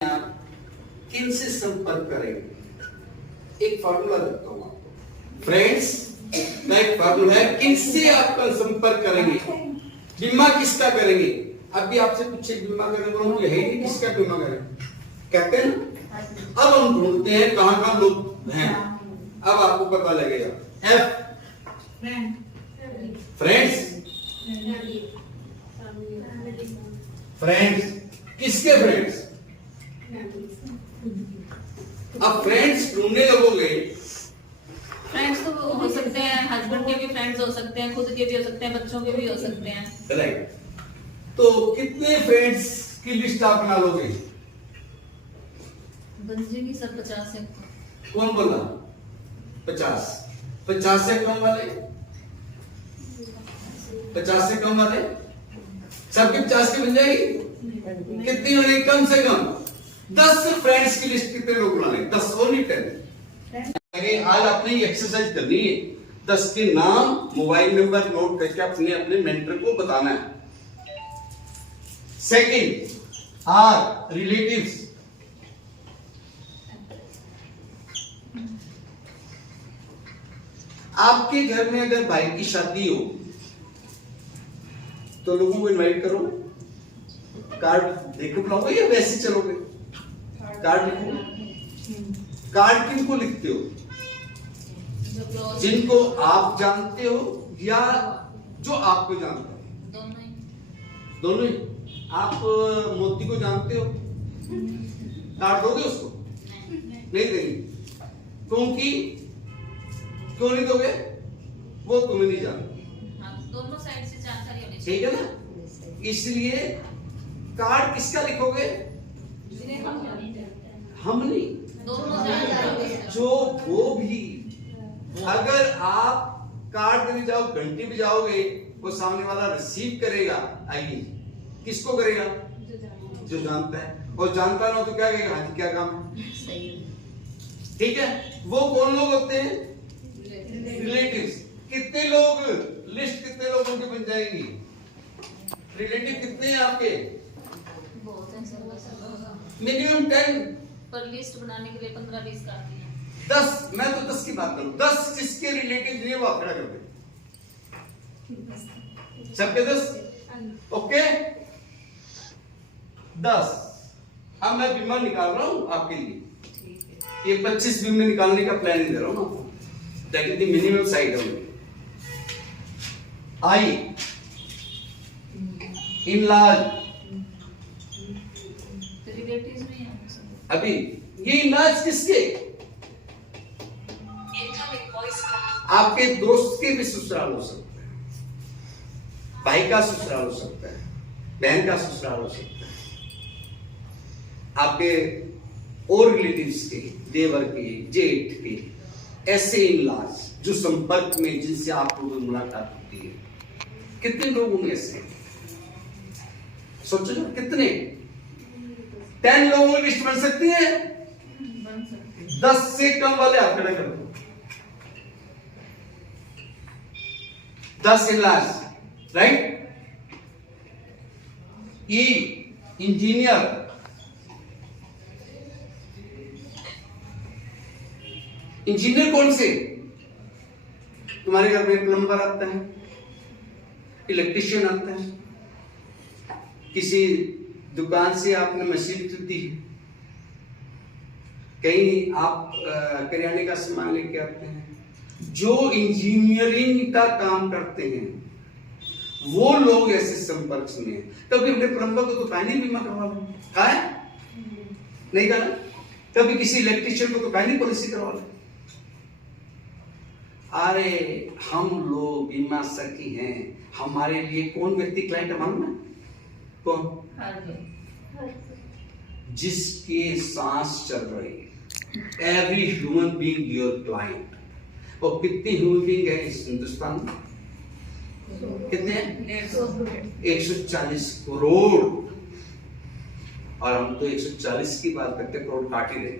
किन से संपर्क करेंगे? एक फॉर्मूला देता हूं आपको। फ्रेंड्स का एक फॉर्मूला है, किनसे आप संपर्क करेंगे, बीमा किसका करेंगे। अभी आपसे पूछे बीमा करेंगे, हम यही नहीं किसका बीमा करेंगे कहते हैं ना। अब हम ढूंढते हैं कहां कहां लोग हैं, अब आपको पता लगेगा। एफ फ्रेंड्स, फ्रेंड्स किसके फ्रेंड्स। अब फ्रेंड्स ढूंढने लगोगे, फ्रेंड्स तो हो सकते हैं, हस्बैंड के भी फ्रेंड्स हो सकते हैं, खुद के भी हो सकते हैं, बच्चों के भी हो सकते हैं। राइट। तो कितने फ्रेंड्स की लिस्ट आप बना लोगे? बन जाएगी सर 50 है। कौन बोला? 50? 50 से कम वाले, 50 से कम वाले सबके 50 की बन जाएगी। कितनी होनी? कम से कम 10 फ्रेंड्स की लिस्ट कितने लोग बनाने? 10 और नहीं 10। आज आपने ये एक्सरसाइज करनी है। 10 के नाम, मोबाइल नंबर नोट करके अपने अपने मेंटर को बताना है। Second are relatives. आपके घर में अगर भाई की शादी हो तो लोगों को इनवाइट करो, कार्ड देखो बुलाओगे या वैसे चलोगे? कार्ड लिखो। कार्ड किनको लिखते हो? जिनको आप जानते हो या जो आपको जानते हो? दोनों ही। आप मोती को जानते हो, कार्ड दोगे उसको? नहीं देंगे। क्योंकि क्यों नहीं दोगे? वो तुम्हें नहीं जानते। दोनों साइड से जानकारी होनी ठीक है ना। इसलिए कार्ड किसका लिखोगे? हम नहीं, दोनों जानकारी। जो वो भी। अगर आप कार्ड देने जाओ, घंटी बजाओगे, वो सामने वाला रिसीव करेगा, आइए किसको करेगा? जो जानता है। और जानता ना हो तो क्या कहेगा? हाँ जी क्या काम है। ठीक है। वो कौन लोग होते हैं? रिलेटिव्स। कितने लोग, लिस्ट कितने लोगों की बन जाएगी? रिलेटिव कितने हैं आपके? बहुत हैं सर। मिनिमम 10। पर लिस्ट बनाने के लिए 15-20 काफी है। 10, मैं तो 10 की बात करूं। 10 जिसके रिलेटिव नहीं वो आंकड़ा कर दे। सबके 10 ओके। 10। अब मैं बीमा निकाल रहा हूं आपके लिए। ये 25 बीमा निकालने का प्लान दे रहा हूं आपको, ताकि दी मिनिमम साइड हो। आई इन लार्ज रिलेटिव्स में हैं सर। अभी ये इलाज किसके? आपके दोस्त के भी ससुराल हो सकता है, भाई का ससुराल हो सकता है, बहन का ससुराल हो सकता है, आपके और रिलेटिव्स के, देवर के, जेठ के, ऐसे इलाज जो संपर्क में, जिनसे आप लोगों की मुलाकात होती है। कितने लोग होंगे ऐसे? सोचो ना कितने। 10 लोगों की लिस्ट बन सकती है? 10 से कम वाले हाथ खड़े कर दो। 10 इलाज, राइट। ई इंजीनियर। इंजीनियर कौन से? तुम्हारे घर में प्लम्बर आता है, इलेक्ट्रिशियन आता है, किसी दुकान से आपने मशीन खरीदी है, कहीं आप किराने का सामान लेके आते हैं। जो इंजीनियरिंग का काम करते हैं वो लोग ऐसे संपर्क में हैं। कभी अपने प्लम्बर को तो काहे नहीं बीमा करवा लो? कहा है? नहीं कहा। कभी किसी इलेक्ट्रिशियन को तो काहे नहीं पॉलिसी करवा लो? अरे हम लोग बीमा सखी हैं। हमारे लिए कौन व्यक्ति क्लाइंट है मालूम है? कौन? जिसके सांस चल रही है। Every human being your client. और कितने ह्यूमन बीइंग है इस हिंदुस्तान में? कितने हैं? 140 करोड़। और हम तो 140 की बात करते, करोड़ काट ही रहे।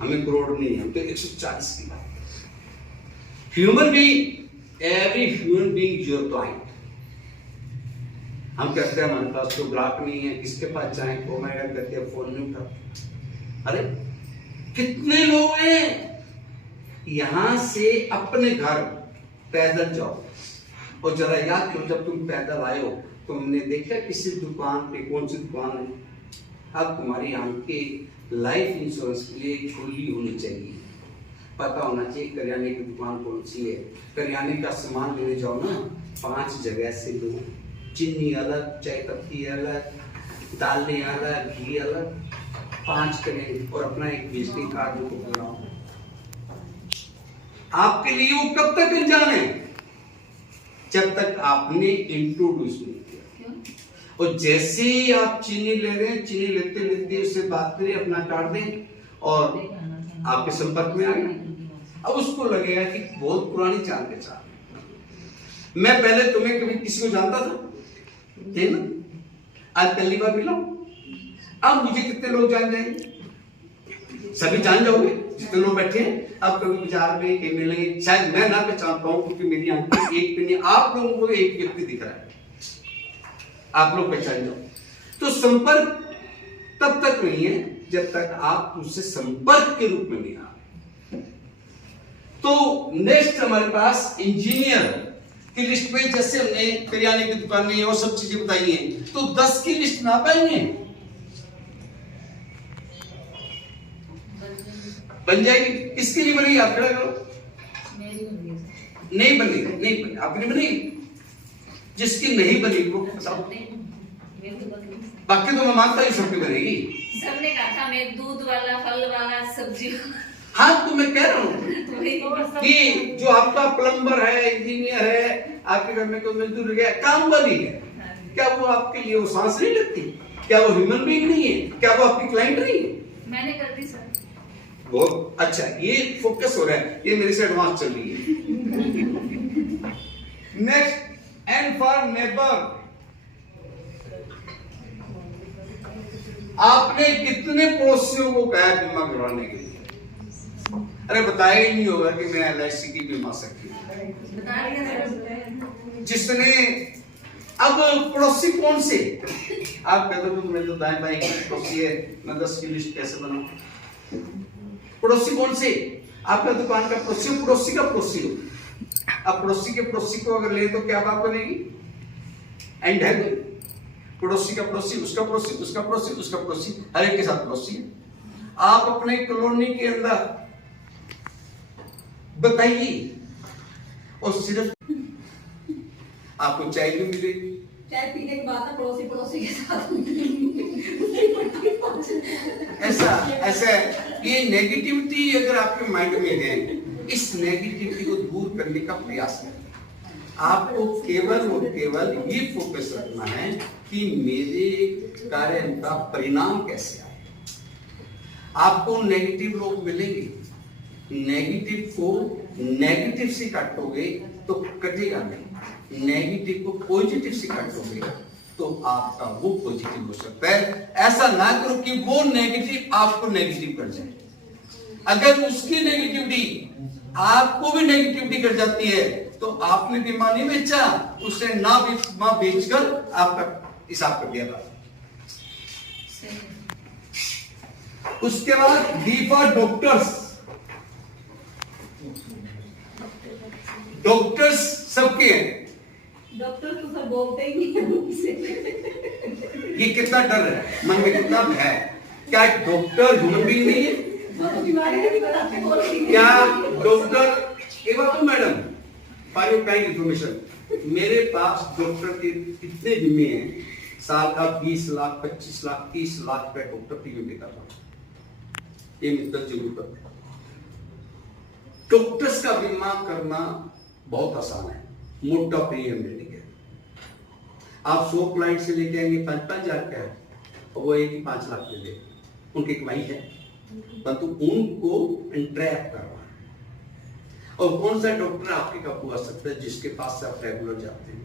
हमें करोड़ नहीं, हम तो 140 की बात। Human being, every human being your client. हम कहते हैं हमारे पास तो ग्राहक नहीं है, किसके पास जाएं? वो मैडम कहते हैं फोन नहीं उठा। अरे कितने लोग हैं, यहां से अपने घर पैदल जाओ और जरा याद करो जब तुम पैदल आए हो तुमने देखा किसी दुकान पे, कौन सी दुकान है? अब तुम्हारी आंखें लाइफ इंश्योरेंस के लिए खुली होनी चाहिए, पता होना चाहिए करियाने की दुकान कौन सी है। करियाने का सामान लेने जाओ ना, 5 जगह से लो, चीनी अलग, चाय पत्ती अलग, दालें अलग, घी अलग, 5 करें और अपना एक विजिटिंग कार्ड उनको बनाओ। आपके लिए वो कब तक अनजान है? जब तक आपने इंट्रोड्यूस नहीं किया। और जैसे ही आप चीनी ले रहे हैं, चीनी लेते लेते उससे बात करें, अपना कार्ड दें और आपके संपर्क में आ गए, अब उसको लगेगा कि बहुत पुरानी जान पहचान। मैं पहले तुम्हें कभी किसी को जानता था थे ना, आज पहली बार मिला, अब मुझे कितने लोग जान जाएंगे? सभी जान जाओगे जितने लोग बैठे हैं। अब कभी बाजार में कहीं मिलेंगे, शायद मैं ना पहचान पाऊं क्योंकि मेरी आंखें एक भी नहीं, आप लोगों को एक व्यक्ति दिख रहा है, आप लोग पहचान जाओ। तो संपर्क तब तक नहीं है जब तक आप उससे संपर्क के रूप में नहीं आए। तो नेक्स्ट हमारे पास इंजीनियर की लिस्ट में, जैसे हमने करियाने की दुकान में और सब चीजें बताई हैं, तो 10 की लिस्ट ना पाएंगे, बन जाएगी। किसकी नहीं बनेगी? आप खड़ा करो। नहीं बनेगी, नहीं बनेगी, आपकी नहीं बनेगी। जिसकी नहीं बनेगी वो बताओ। बाकी तो मैं मानता हूं सबकी बनेगी। सबने कहा था मैं दूध वाला, फल वाला, सब्जी। हाँ तो मैं कह रहा हूँ कि जो आपका प्लम्बर है, इंजीनियर है, आपके घर में कोई मजदूर गया, काम वाली है, क्या वो आपके लिए वो सांस नहीं लगती? क्या वो ह्यूमन बीइंग नहीं है? क्या वो आपकी क्लाइंट नहीं है? मैंने कर दी सर। बहुत अच्छा, ये फोकस हो रहा है, ये मेरे से एडवांस चल रही है। Next, N for neighbour. आपने कितने पड़ोसियों को कहा बीमा करवाने के लिए? अरे बताया ही नहीं होगा कि मैं LIC की बीमा सकती हूँ। जिसने, अब पड़ोसी कौन से? आप कहते हो तुम्हें तो दाएं बाएं पड़ोसी है, मैं 10 की लिस्ट कैसे बनाऊं? पड़ोसी कौन से? आपका दुकान का पड़ोसी हो, पड़ोसी का पड़ोसी हो। अब पड़ोसी के पड़ोसी को अगर ले तो क्या बात बनेगी? एंड है कोई? पड़ोसी का पड़ोसी, उसका पड़ोसी, उसका पड़ोसी, उसका पड़ोसी, हर एक के साथ पड़ोसी है। आप अपने कॉलोनी के अंदर बताइए और सिर्फ आपको चाय भी मिलेगी, चाय पीने के बाद पड़ोसी पड़ोसी के साथ ऐसा ऐसा ये नेगेटिविटी अगर आपके माइंड में है, इस नेगेटिविटी को दूर करने का प्रयास करें। आपको केवल और केवल ये फोकस रखना है कि मेरे कार्य का परिणाम कैसे आए। आपको नेगेटिव लोग मिलेंगे, नेगेटिव को नेगेटिव से काटोगे तो कटेगा नहीं, नेगेटिव को पॉजिटिव से काटोगे तो आपका वो पॉजिटिव हो सकता है। ऐसा ना करो कि वो नेगेटिव आपको नेगेटिव कर जाए। अगर उसकी नेगेटिविटी आपको भी नेगेटिविटी कर जाती है तो आपने बीमा नहीं बेचा, उसे ना बीमा बेचकर आपका हिसाब कर दिया था। उसके बाद डी फॉर डॉक्टर्स। डॉक्टर्स सबके हैं, डॉक्टर तो सब बोलते ही नहीं है मुझसे। ये कितना डर है मन में, कितना भय है। क्या डॉक्टर ह्यूमन बीइंग नहीं है? वो तो बीमारी नहीं बताते, बोलती है। क्या डॉक्टर, एक बात तो madam for your kind information, मेरे पास डॉक्टर के कितने जिम्मे हैं, साल का 20 लाख 25 लाख 30 लाख रुपए डॉक्टर प्रीमियम देता था। ये मित्र जरूर करते। डॉक्टर्स का बीमा करना बहुत आसान है, मोटा प्रीमियम लेने के। आप 100 क्लाइंट से लेके आएंगे 5-5 हजार का है और वो एक ही 5 लाख ले ले, उनकी कमाई है, परंतु उनको इंट्रैप करवा। और कौन सा डॉक्टर आपके काबू आ सकता है जिसके पास से आप रेगुलर जाते हैं?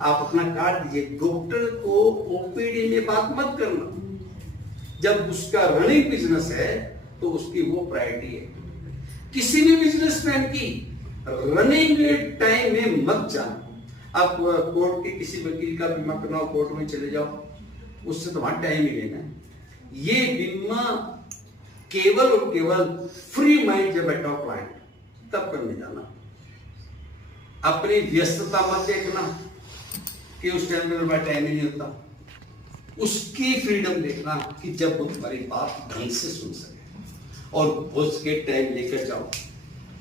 आप अपना कार्ड दीजिए। डॉक्टर को ओपीडी में बात मत करना, जब उसका रनिंग बिजनेस है तो उसकी वो प्रायोरिटी है। किसी भी बिजनेसमैन की रनिंग टाइम में मत जाना। आप कोर्ट के किसी वकील का बीमा करना, कोर्ट में चले जाओ, उससे तो वहां टाइम ही लेना। ये बीमा केवल और केवल फ्री माइंड जब बैठा हो क्लाइंट तब करने जाना। अपनी व्यस्तता मत देखना कि उस टाइम में मेरा टाइम ही नहीं होता। उसकी फ्रीडम देखना कि जब वो तुम्हारी बात ढंग से सुन सके और उसके टाइम लेकर जाओ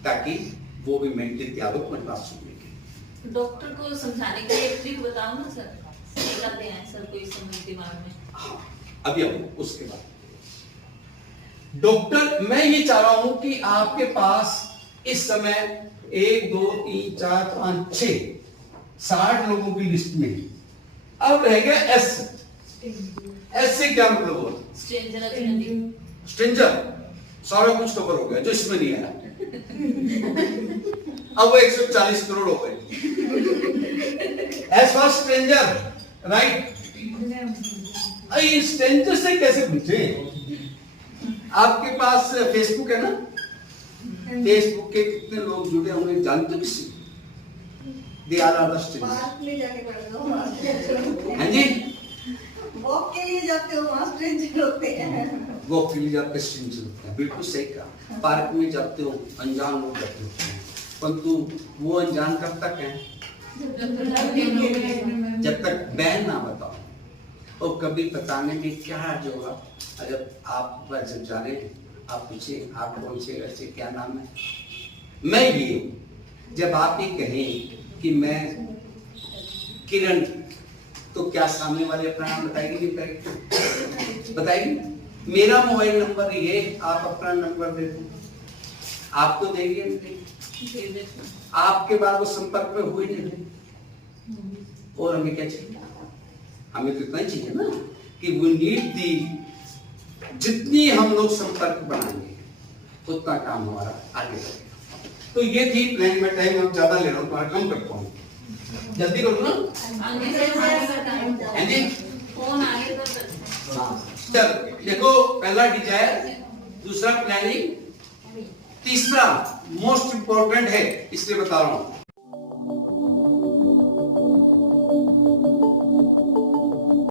ताकि वो भी मेंटली तैयार हो अपनी बात सुनने की। डॉक्टर को समझाने के लिए एक ट्रिक बताओ ना सर, सिखाते हैं सर कोई समझ दिमाग में। हाँ, अभी अब उसके बाद डॉक्टर, मैं ये चाह रहा हूं कि आपके पास इस समय 1 2 3 4 5 6 60 लोगों की लिस्ट में अब रह गया एस। एस से क्या मतलब हुआ? स्ट्रेंजर अजनबी। स्ट्रेंजर सारा कुछ कवर हो गया जो इसमें नहीं आया। अब वो 140 करोड़ हो गए। S for stranger, right? Stranger से कैसे पूछे? आपके पास फेसबुक है ना? फेसबुक के कितने लोग जुड़े होंगे जानते हो किसी? They are the stranger. Park में जाके पढ़ लो, वहाँ स्ट्रेंजर। हाँ जी, वॉक के लिए जाते हो, वहाँ स्ट्रेंजर होते हैं। वॉक के लिए जाते स्ट्रेंजर होते हैं, बिल्कुल सही कहा। पार्क में जाते हो अनजान लोग जाते होते हैं, परंतु वो अनजान कब तक है? जब तक बैन ना बताओ। और कभी बताने में क्या हर्ज होगा? अगर आप जब जा रहे हैं आप पूछे आप कौन से घर से, क्या नाम है? मैं ये जब आप ये कहें कि मैं किरण, तो क्या सामने वाले अपना नाम बताएगी नहीं बताएगी? बताएगी। मेरा मोबाइल नंबर ये, आप अपना नंबर दे दो, आपको देंगे नहीं, आपके बाद वो संपर्क में हुए नहीं। और हमें क्या चाहिए? हमें तो इतना ही चाहिए ना कि वो नीड दी, जितनी हम लोग संपर्क बनाएंगे उतना काम हमारा आगे बढ़ेगा। तो ये थी प्लान में। टाइम हम ज्यादा ले रहा हूँ, तुम्हारा कम करता हूँ, जल्दी करो ना। फोन आगे तो चल देखो, पहला डिजायर, दूसरा प्लानिंग, तीसरा मोस्ट इंपॉर्टेंट है इसलिए बता रहा हूं